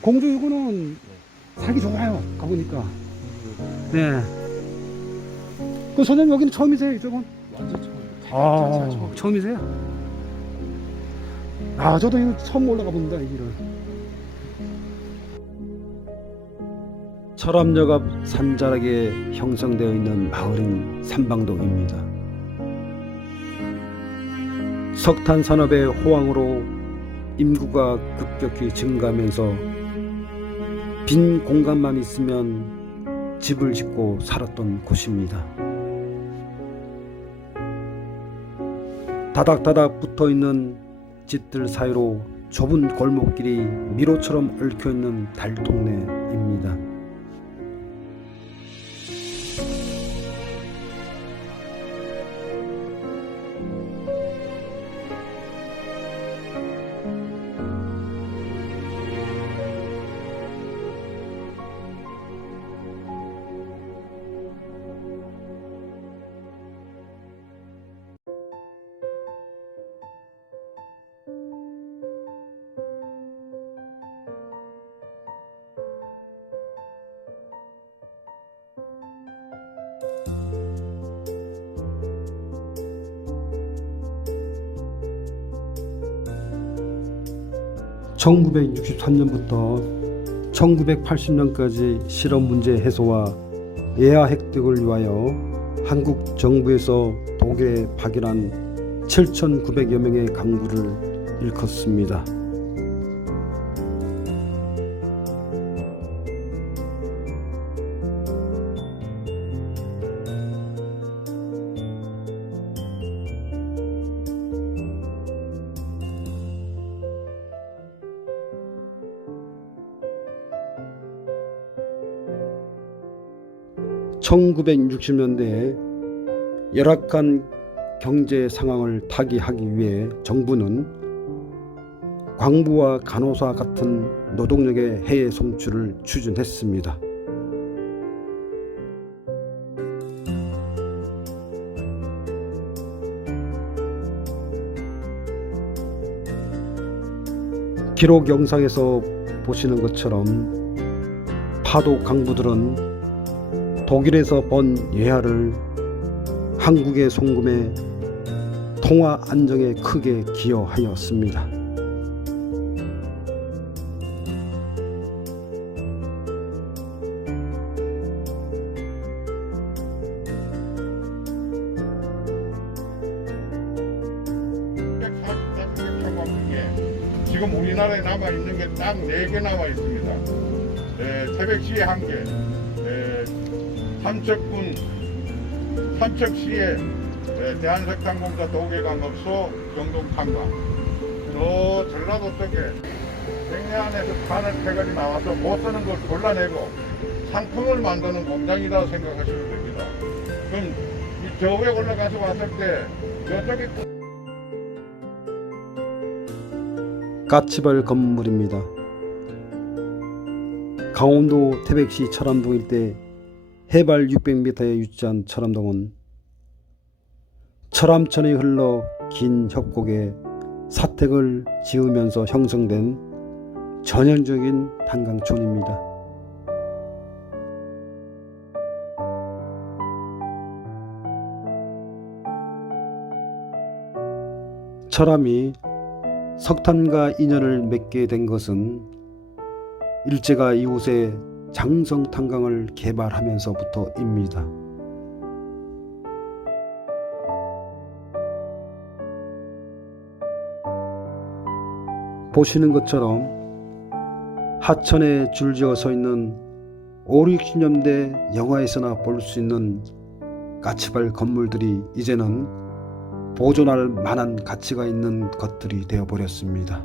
공주 이거는 살기 좋아요. 가보니까. 네. 그 선생님 여기는 처음이세요, 이쪽은? 완전 처음. 아, 처음. 처음이세요? 아, 저도 이거 처음 올라가 봅니다, 이 길을. 철암역 앞 산자락에 형성되어 있는 마을인 삼방동입니다. 석탄 산업의 호황으로 인구가 급격히 증가하면서 빈 공간만 있으면 집을 짓고 살았던 곳입니다. 다닥다닥 붙어 있는 집들 사이로 좁은 골목길이 미로처럼 얽혀 있는 달동네입니다. (1963년부터) (1980년까지) 실험 문제 해소와 예하 획득을 위하여 한국 정부에서 독일에 파견한 7,900여 명의 강부를 일컫습니다. (1960년대에) 열악한 경제 상황을 타개하기 위해 정부는 광부와 간호사 같은 노동력의 해외 송출을 추진했습니다. 기록 영상에서 보시는 것처럼 파도 강부들은 독일에서 번 예하를 한국의 송금에 통화 안정에 크게 기여하였습니다. 지금 우리나라에 남아 있는 게 딱 네 개 남아 있습니다. 네, 태백시에 한 개, 네, 삼척군 삼척시에 네, 대한석탄공사 도계강업소 경동 탐방, 저 전라도 쪽에 생내안에서 파는 폐갈이 나와서 못 쓰는 걸 골라내고 상품을 만드는 공장이라고 생각하시면 됩니다. 그럼 이 저에 올라가서 왔을 때 저쪽에 까치발 건물입니다. 강원도 태백시 철암동 일대 해발 600m에 위치한 철암동은 철암천이 흘러 긴 협곡에 사택을 지으면서 형성된 전형적인 단강촌입니다. 철암이 석탄과 인연을 맺게 된 것은 일제가 이곳에 장성 탄광을 개발하면서부터입니다. 보시는 것처럼 하천에 줄지어 서 있는 5, 60년대 영화에서나 볼 수 있는 까치발 건물들이 이제는 보존할 만한 가치가 있는 것들이 되어 버렸습니다.